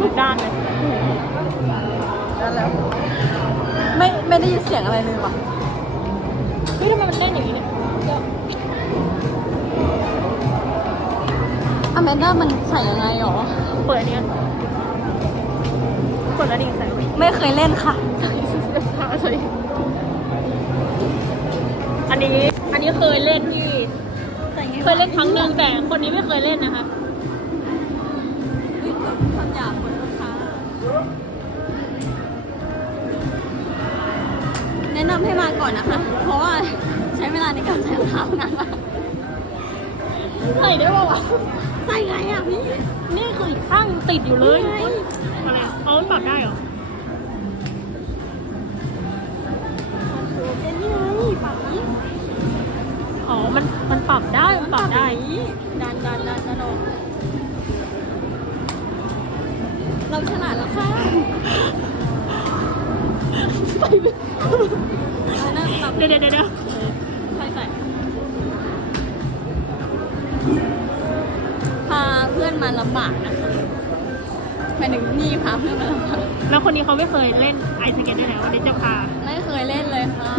ทุกด้านเลยนั่นแล้วไม่ไม่ได้ยินเสียงอะไรเลยว่ะเฮ้ยทำไมมันแน่นอย่างนี้เนี่ยอแมนด้ามันใส่ยังไงหรอ เปิดอันนี้ก่อนเปิดแล้วดีใส่ไปไม่เคยเล่นค่ะ ใส่เสื้อผ้าใส่อันนี้ อันนี้เคยเล่นที่ เคยเล่นครั้งหนึ่งแต่คนนี้ไม่เคยเล่นนะคะำให้มาก่อนนะคะ เพราะว่าใช้เวลาในการใส่รองเท้านานมากใส่ได้ป่าวะใส่ไงอะพี่นี่คืออีกข้างติดอยู่เลยนี่ไงอะไรอะอ๋อมันปรับได้เหรอเป็นนี่ไงปักนี้อ๋อ มัน มันปรับได้ มันปรับได้อย่างนี้ดันดันดันดันออกเราฉลาดแล้วค่ะใส่ไป เดี๋ยวเดี๋ยวเดี๋ยวใส่ใส่พาเพื่อนมาลำบากนะคะหมายถึงนี่พาเพื่อนมาลำบากแล้วคนนี้เขาไม่เคยเล่นไอสเก็ตด้วยนะวันนี้จะพา ไม่เคยเล่นเลยค่ะ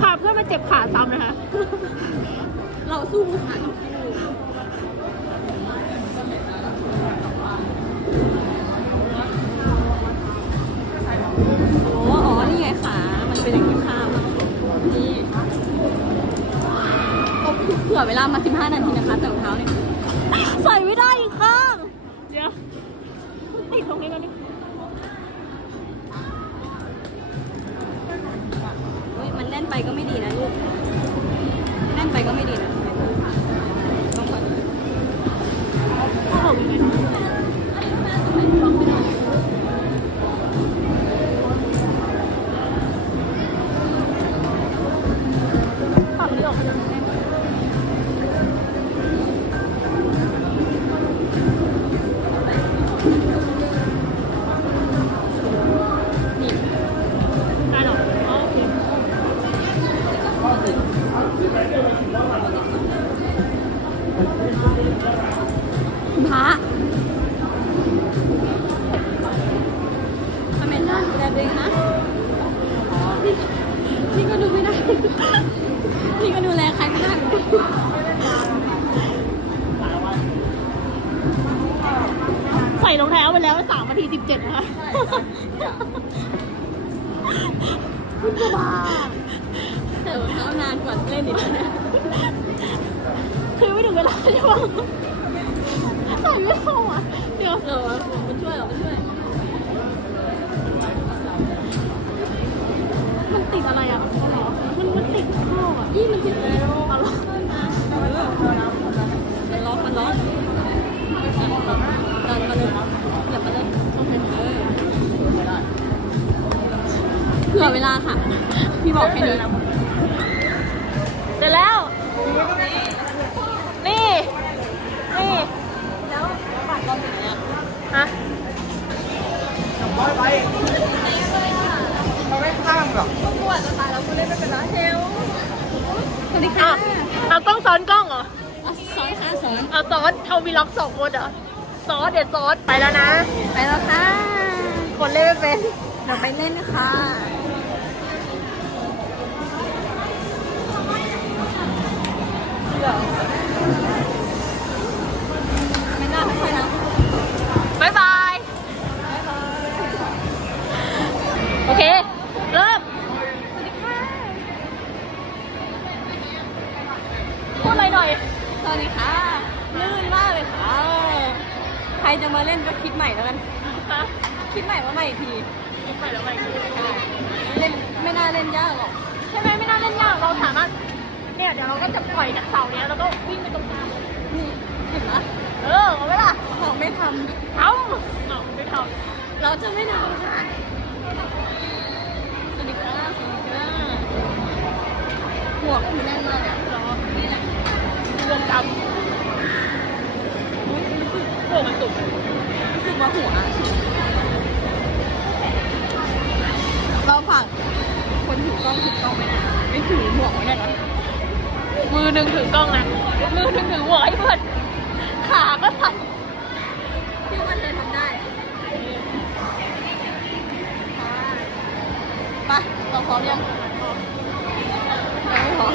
พาเพื่อนมาเจ็บขาซ้ำนะคะ เราสู้ค่ะเราสู้โอ้ อเผื่อเวลามา 15 นาทีนะคะแต่รองเท้าเนี่ยใส่ไม่ได้อีกข้างเดี๋ยวติดตรงนี้แล้วนี่มันแน่นไปก็ไม่ดีนะลูก แน่นไปก็ไม่ดี ก็ดูไม่ได้นี่ก็ดูแลใครไม่ได้เหมือนกันใส่รองเท้าไปแล้วสามนาทีสิบเจ็ดนะคะคุณก็บ้าแต่รองเท้านานกว่าเล่นอีกนะคือไม่ถึงเวลาใช่ปะใส่ไม่เข้าอะเดี๋ยวเออมันช่วยเหรอมันช่วยมันติดอะไรอะ ยี่มันติดแล้วเอาเหรอมันล็อกมันล็อกดันมาเลยอย่ามาเลยโอเคเออเผื่อเวลาค่ะ พี่บอกแค่นี้เสร็จแล้ว นี่ นี่ แล้วบัตอยู่ไหนอะฮะร้อยไปเราไม่ข้ามหรอกก็ปวดจะตายแล้วคุณเล่นไม่เป็นไรเฮล วัสดีอ้าค่ะวเอากล้องซ้อนกล้องเหรออะสอนค่ะสอนเอาซ้อนเทาวีล็อกสองคนเหรอซอสเดี๋ยวซอสไปแล้วนะ ไปแล้วค่ะ คนเล่นไม่เป็นเดี๋ยวไปเล่นค่ะไม่ รจะมาเล่นก็คิดใหม่แล้วกัน คิดใหม่ว่าใหม่อีกทีคิดไปแล้วไปเล่นไม่น่าเล่นยากหรอก ใช่ไหมไม่น่าเล่นยาก เราสามารถ เนี่ยเดี๋ยวเราก็จะปล่อยจากเสาเนี้ยแล้วก็วิ่งไปตรงกลางเลยนี่เห็นปะเออเอาไว้ล่ะบอกไม่ทำทำเอาไม่ทำเราจะไม่ทำค่ะสวัสดีค่ะสวัสดีค่ะหัวคุณแน่นมากอะรอนี่แหละรวมกำหัวมันสุก รู้สึกว่าหัว เราฝากคนถือกล้องถือกล้องไม่ได้ไม่ถือหัวไว้ได้นะมือหนึ่งถือกล้องนะมือหนึ่งถือหัวให้เพื่อนขาก็สั่นพี่วันเลยทำได้ไปเราพร้อมยังยังไม่พร้อม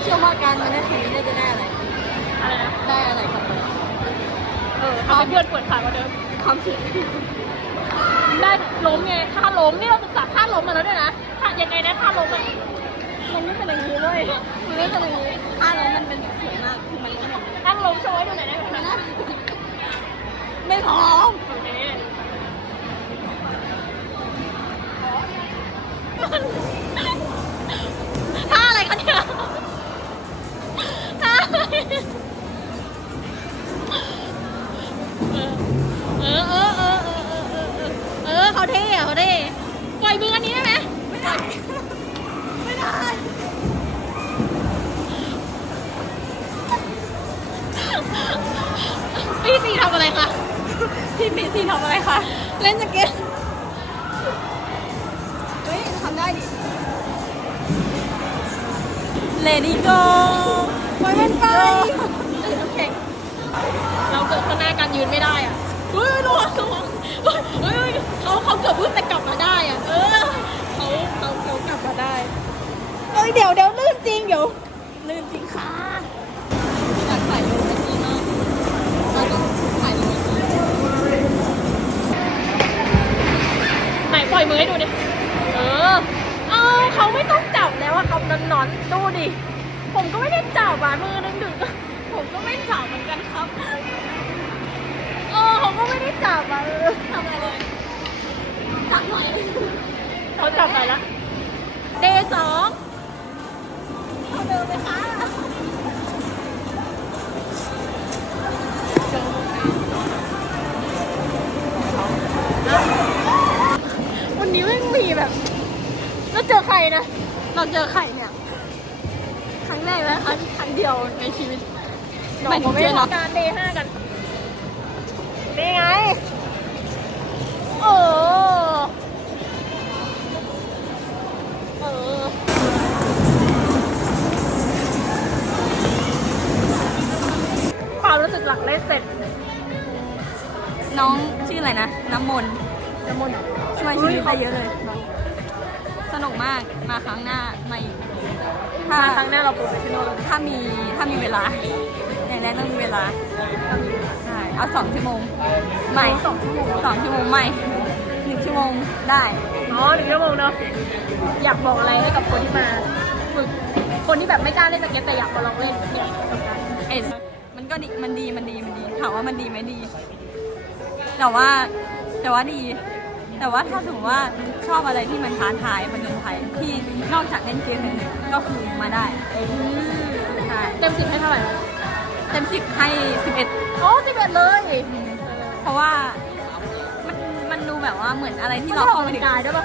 เชื่อว่าการมาในคืนนี้จะได้อะไร อะไรนะ ได้อะไรครับเออทำให้เพื่อนปวดขากว่าเดิม ความสุขได้ล้มไงท่าล้มนี่เราศึกษาท่าล้มมาแล้วด้วยนะท่ายังไงนะท่าล้มอะมันไม่เป็นอย่างนี้เลยมันไม่เป็นอย่างนี้ท่าล้มมันเป็นสวยมากคือมันล้มแบบท่าล้มโชว์ให้ดูหน่อยได้ไหมนะไม่พร้อมโอเค เล่นสเก็ตเฮ้ยทำได้ดิ Lady Go ปล่อยมันไปโอเคเราเกิดข้างหน้าการยืนไม่ได้อะเฮ้ยระวังระวังเฮ้ยเฮ้ยเขาเขาเกือบพึ่งแต่กลับมาได้อะเออเขาเขาเขากลับมาได้เอ้ยเดี๋ยวเดี๋ยวลื่นจริงเดี๋ยวลื่นจริงค่ะอยากถ่ายรูปแบบนี้มากเราต้องถ่ายรูปแบบนี้ไหนปล่อยมือให้ดูดิ เออ เออเขาไม่ต้องจับแล้วอะเขานอนนอนๆดูดิ ผมก็ไม่ได้จั บอะมือนึงดึงผมก็ไม่จับเหมือนกันครับ เออเขาก็ไม่ได้จับอะเออทำอะไรเลยจับหน่อยเขาจับหน่อยละเดย์สองเขาเดินไปค่ะวันนี้ไม่มีแบบแล้วเจอใครนะ เราเจอใคร งแรกแล้วครั้งครั้งเดียวในชีวิตหมายถึงเพื่อนเหรอการเดย์ห้ากันนี่ไงเออเออความรู้สึกหลังเล่นเสร็จ น้องชื่ออะไรนะ น้ำมนต์จะมนต์เหรอช่วยชีวิตได้เยอะเลย สนุกมาก มาครั้งหน้ามาอีก ถ้ามาครั้งหน้าเราโปรเฟชชั่นอลแล้วถ้ามีถ้ามีเวลา อย่างแรกต้องมีเวลาใช่เอาสองชั่วโมงไม่สองชั่วโมงสองชั่วโมงไม่หนึ่งชั่วโมงได้อ๋อหนึ่งชั่วโมงเนอะอยากบอกอะไรให้กับคนที่มาฝึกคนที่แบบไม่กล้าเล่นสเก็ตแต่อยากมาลองเล่นเนี่ยประสบการณ์เอสมันก็ดีมันดีมันดีมันดีถามว่ามันดีไหมดี แต่ว่าแต่ว่าดี แต่ว่าถ้าสมมติว่าชอบอะไรที่มันท้าทายมันเดินไทยที่นอกจากเล่นเกมเฉยๆก็คือมาได้ใช่เต็มสิบให้เท่าไหร่เต็มสิบให้สิบเอ็ดโอ้สิบเอ็ดเลย เพราะว่ามันมันดูแบบว่าเหมือนอะไรที่ที่เราเราออเข้ากไปกำลัถึงงกายได้ปะ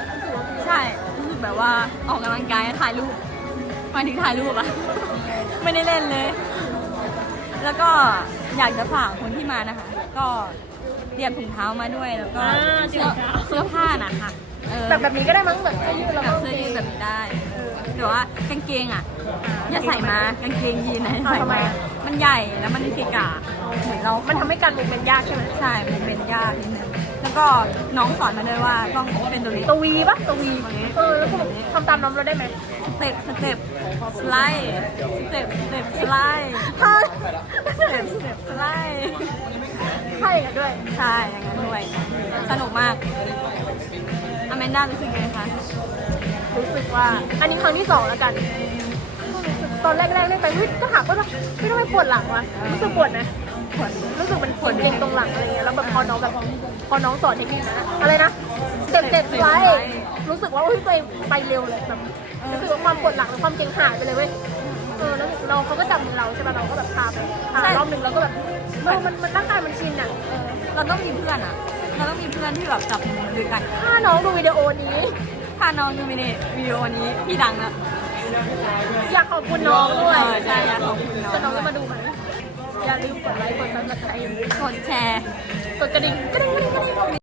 ใช่รู้สึกแบบว่าออกกำลังกายถ่ายรูปหมายถึงถ่ายรูปอะไม่ได้เล่นเลย แล้วก็อยากจะฝากคนที่มานะคะ ก็เตรียมถุงเท้ามาด้วยแล้วก็เสื้อเสื้อผ้านะคะเออแบบแบบนี้ก็ได้มั้งเหมือนเสื้อยืดแล้วแบก็บเสื้อยืดแบบนี้ได้แต่ว่ากางเกงอะ อย่าใส่มากางเกงยีนนะใส่มามันใหญ่แล้วมันเกะกะเหมือนเรามันทำให้การมูฟเป็นยากใช่ไหม ใช่มันเป็นยากนิดนึง แล้วก็น้องสอนมาด้วยว่าต้องเป็นตัวนี้ตัววีปะตัววีเออแล้วก็แบบทำตามน้องเราได้ไหมสเต็ปสเต็ปสไลด์สเต็ปสเต็ปสไลด์ถ้าสเต็ปสเต็ปสไลด์ใช่กันด้วยใช่อย่างนั้นด้วย สนุกมากอแมนด้ารู้สึกไงคะรู้สึกว่า อันนี้ครั้งที่สองแล้วกันก็รู้สึกตอนแรกๆเล่นไปเฮ้ยก็หักก็แบบไม่ทำไมปวดหลังวะรู้สึกปวดนะ ปวดรู้สึกมันปวดเกร็งตรงหลังอะไรเงี้ยแล้วแบบพอน้องแบบพอน้องสอนเทคนิคนะอะไรนะเจ็ดเจ็ดไว้รู้สึกว่าอุ้ยตัวเองไปเร็วเลยแบบรู้สึกว่าความปวดหลังหรือความเกร็งหายไปเลยเว้ยเออแล้วเราเขาก็จับมือเราใช่ป่ะเราก็แบบพาไปพารอบหนึ่งเราก็แบบเออมันมันร่างกายมันชินอะเออเราต้องมีเพื่อนอะเราต้องมีเพื่อนที่แบบจับมือด้วยกันถ้าน้องดูวิดีโอนี้ถ้าน้องดูวิดีวิดีโอนี้พี่ดังอะอยากขอบคุณน้องด้วยเออใช่อยากขอบคุณน้องจะน้องจะมาดูไหม อย่าลืมกดไลค์ กดซับสไครต์กดแชร์ กดกระดิ่งกระดิ่งกระดิ่งกระดิ่ง